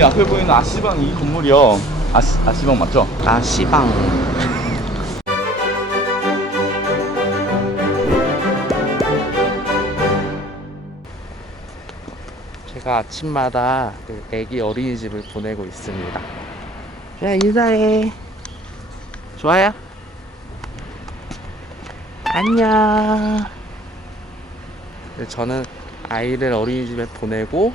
이 앞에 보이는 아시방 이 건물이요. 아시, 아시방 맞죠? 아시방 제가 아침마다 그 애기 어린이집을 보내고 있습니다 야 인사해 좋아요? 안녕 네, 저는 아이를 어린이집에 보내고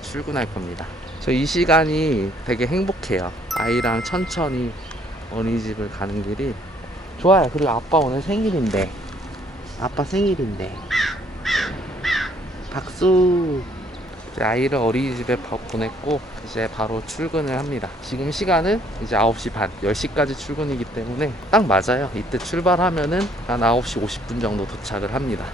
출근할 겁니다 저 이 시간이 되게 행복해요. 아이랑 천천히 어린이집을 가는 길이 좋아요. 그리고 아빠 오늘 생일인데 아빠 생일인데. 박수. 아이를 어린이집에 바- 보냈고 이제 바로 출근을 합니다. 지금 시간은 이제 9시 반 10시까지 출근이기 때문에 딱 맞아요. 이때 출발하면은 한 9시 50분 정도 도착을 합니다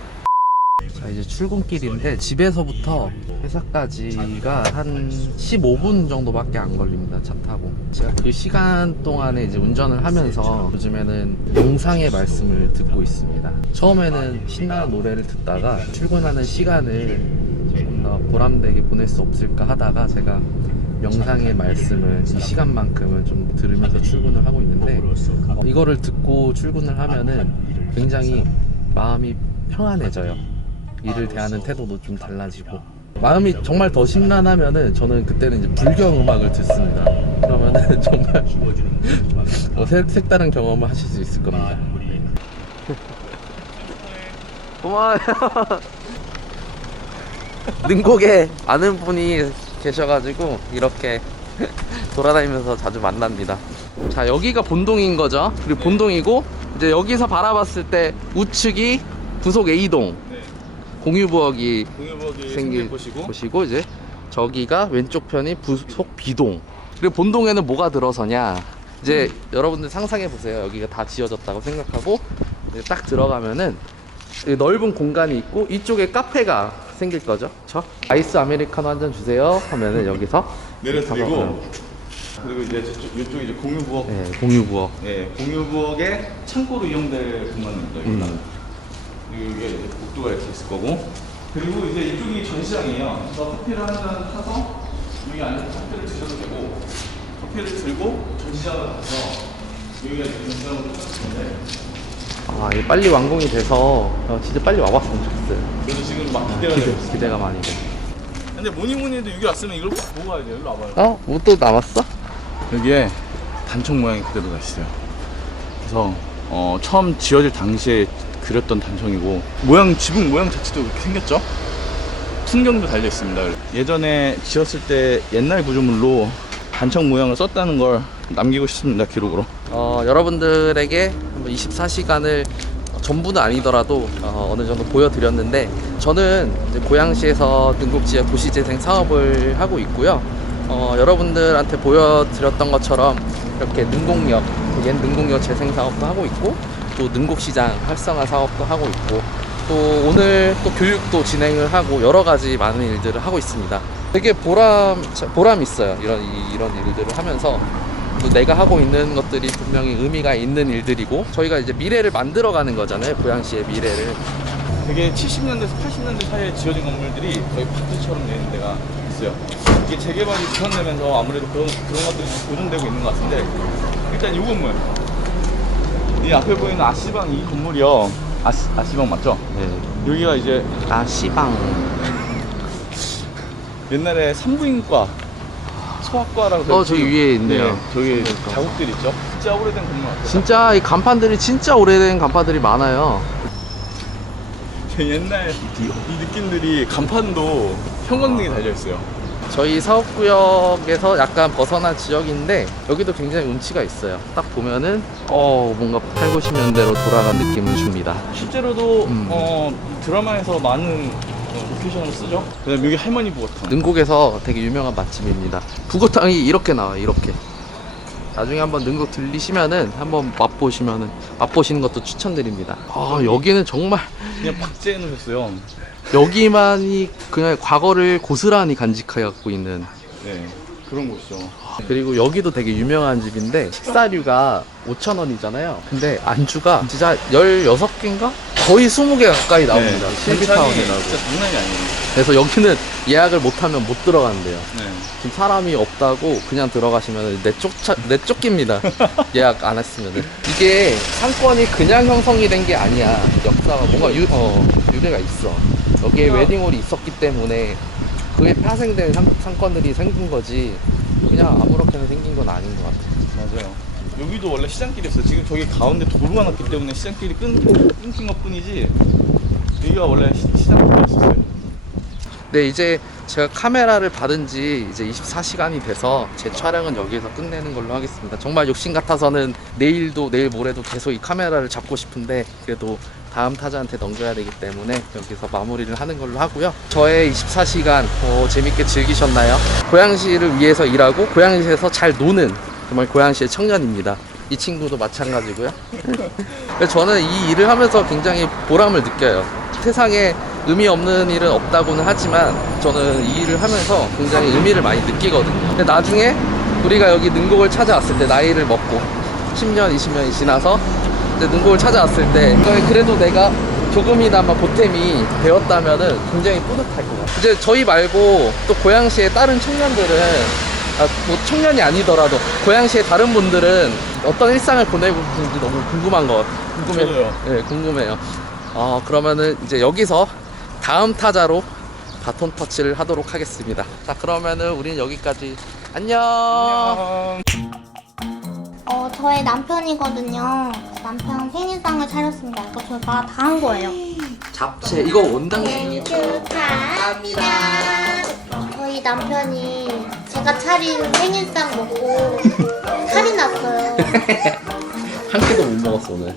자 이제 출근길인데 집에서부터 회사까지가 한 15분 정도밖에 안 걸립니다 차 타고. 제가 그 시간 동안에 이제 운전을 하면서 요즘에는 영상의 말씀을 듣고 있습니다. 처음에는 신나는 노래를 듣다가 출근하는 시간을 조금 더 보람되게 보낼 수 없을까 하다가 제가 명상의 말씀을 이 시간만큼은 좀 들으면서 출근을 하고 있는데 어, 이거를 듣고 출근을 하면은 굉장히 마음이 평안해져요 일을 대하는 태도도 좀 달라지고 마음이 정말 더 심란하면은 저는 그때는 이제 불경 음악을 듣습니다. 그러면은 정말 어, 색, 색다른 경험을 하실 수 있을 겁니다. 고마워요. 능곡에 아는 분이 계셔가지고 이렇게 돌아다니면서 자주 만납니다. 자 여기가 본동인 거죠. 그리고 본동이고 이제 여기서 바라봤을 때 우측이 부속 A동 네. 공유부엌이 공유부엌이 생길 곳이고. 보시고 이제 저기가 왼쪽 편이 부속 B동. 그리고 본동에는 뭐가 들어서냐. 이제 여러분들 상상해 보세요. 여기가 다 지어졌다고 생각하고 이제 딱 들어가면은 이 넓은 공간이 있고 이쪽에 카페가 생길 거죠. 저 아이스 아메리카노 한 잔 주세요 하면은 여기서 내려드리고 그리고 이제 저쪽 이쪽 이제 공유 부엌. 네, 공유 부엌. 네, 공유 부엌의 창고로 이용될 공간입니다. 음. 이게 복도가 이렇게 있을 거고 그리고 이제 이쪽이 전시장이에요. 그래서 커피를 한 잔 타서 여기 안에서 커피를 드셔도 되고 커피를 들고 전시장을 가서 여기가 이제 전시장으로 끝났는데 아 이게 빨리 완공이 돼서 어, 진짜 빨리 와봤으면 좋겠어요 그래서 지금 막 기대가 기대, 되고 있어요. 기대 가 많이 돼 근데 뭐니 뭐니 해도 여기 왔으면 이걸 꼭 보고 가야 돼요. 일로 와봐요. 어? 뭐 또 남았어? 여기에 단청 모양이 그대로 가 있어요. 그래서 어, 처음 지어질 당시에 그렸던 단청이고 모양 지붕 모양 자체도 그렇게 생겼죠. 풍경도 달려 있습니다. 예전에 지었을 때 옛날 구조물로 단청 모양을 썼다는 걸 남기고 싶습니다 기록으로. 어, 여러분들에게 24시간을 전부는 아니더라도 어, 느 정도 보여드렸는데 저는 고양시에서 능곡지역 도시재생 사업을 하고 있고요. 어, 여러분들한테 보여드렸던 것처럼 이렇게 능곡역, 옛 능곡역 재생 사업도 하고 있고 또 능곡시장 활성화 사업도 하고 있고 또 오늘 또 교육도 진행을 하고 여러 가지 많은 일들을 하고 있습니다. 되게 보람 보람 있어요. 이런 이- 이런 일들을 하면서 또 내가 하고 있는 것들이 분명히 의미가 있는 일들이고 저희가 이제 미래를 만들어가는 거잖아요. 고양시의 미래를. 되게 70년대에서 80년대 사이에 지어진 건물들이 거의 파트처럼 되는 데가 있어요. 이게 재개발이 우선되면서 아무래도 그런, 그런 것들이 좀 보존되고 있는 것 같은데 일단 이 건물 이 앞에 보이는 아시방 이 건물이요 아시, 아시방 맞죠? 네. 여기가 이제 아 시방. 옛날에 산부인과 소아과라고 어, 저기 위에 있네요. 네, 저기 그러니까. 자국들 있죠? 진짜 오래된 건물 같아요. 진짜 이 간판들이 진짜 오래된 간판들이 많아요. 옛날 이, 이 느낌들이 간판도 형광등이 달려 있어요. 저희 사업구역에서 약간 벗어난 지역인데 여기도 굉장히 운치가 있어요. 딱 보면은 어 뭔가 8, 90년대로 돌아간 느낌을 줍니다. 실제로도 음. 어, 이 드라마에서 많은 어, 로케이션을 쓰죠. 그다음 여기 할머니 부엌탕. 능곡에서 되게 유명한 맛집입니다. 북어탕이 이렇게 나와요. 이렇게. 나중에 한번 능곡 들리시면은 한번 맛보시면은 맛보시는 것도 추천드립니다. 아 여기는 정말 그냥 박제해 놓으셨어요. 여기만이 그냥 과거를 고스란히 간직하고 있는 네, 그런 곳이죠. 그리고 여기도 되게 유명한 집인데 식사류가 5,000원이잖아요. 근데 안주가 진짜 16개인가? 거의 20개 가까이 나옵니다. 네, 실비타운에 진짜. 장난이 아니에요. 그래서 여기는 예약을 못하면 못 들어간대요. 네. 지금 사람이 없다고 그냥 들어가시면 내쫓아 내쫓깁니다. 예약 안 했으면은 이게 상권이 그냥 형성이 된 게 아니야. 역사가 뭔가 유, 어, 유래가 있어. 여기에 웨딩홀이 있었기 때문에 그에 파생된 상, 상권들이 생긴 거지. 그냥 아무렇게나 생긴 건 아닌 것 같아. 맞아요. 여기도 원래 시장길이었어요. 지금 저기 가운데 도로가 났기 때문에 시장길이 끊, 끊긴 것 뿐이지 여기가 원래 시, 시장길이었어요. 네, 이제 제가 카메라를 받은 지 이제 24시간이 돼서 제 촬영은 여기에서 끝내는 걸로 하겠습니다. 정말 욕심 같아서는 내일도 내일 모레도 계속 이 카메라를 잡고 싶은데 그래도 다음 타자한테 넘겨야 되기 때문에 여기서 마무리를 하는 걸로 하고요. 저의 24시간 어, 재밌게 즐기셨나요? 고양시를 위해서 일하고 고양시에서 잘 노는 정말 고양시의 청년입니다. 이 친구도 마찬가지고요. 저는 이 일을 하면서 굉장히 보람을 느껴요. 세상에 의미 없는 일은 없다고는 하지만 저는 이 일을 하면서 굉장히 의미를 많이 느끼거든요. 근데 나중에 우리가 여기 능곡을 찾아왔을 때 나이를 먹고 10년, 20년이 지나서 이제 능곡을 찾아왔을 때 그래도 내가 조금이나마 보탬이 되었다면은 굉장히 뿌듯할 것 같아요. 이제 저희 말고 또 고양시의 다른 청년들은 아, 뭐 청년이 아니더라도 고양시의 다른 분들은 어떤 일상을 보내고 있는지 너무 궁금한 것 같아요. 궁금해요. 네, 궁금해요. 어, 그러면은 이제 여기서 다음 타자로 바톤 터치를 하도록 하겠습니다. 자, 그러면은 우리는 여기까지. 안녕. 안녕. 어, 저의 남편이거든요. 남편 생일상을 차렸습니다. 이거 저가 다 한 거예요. 잡채. 이거 원당 생일 축하합니다. 저희 남편이 제가 차린 생일상 먹고 살이 났어요. 한 끼도 못 먹었어 오늘.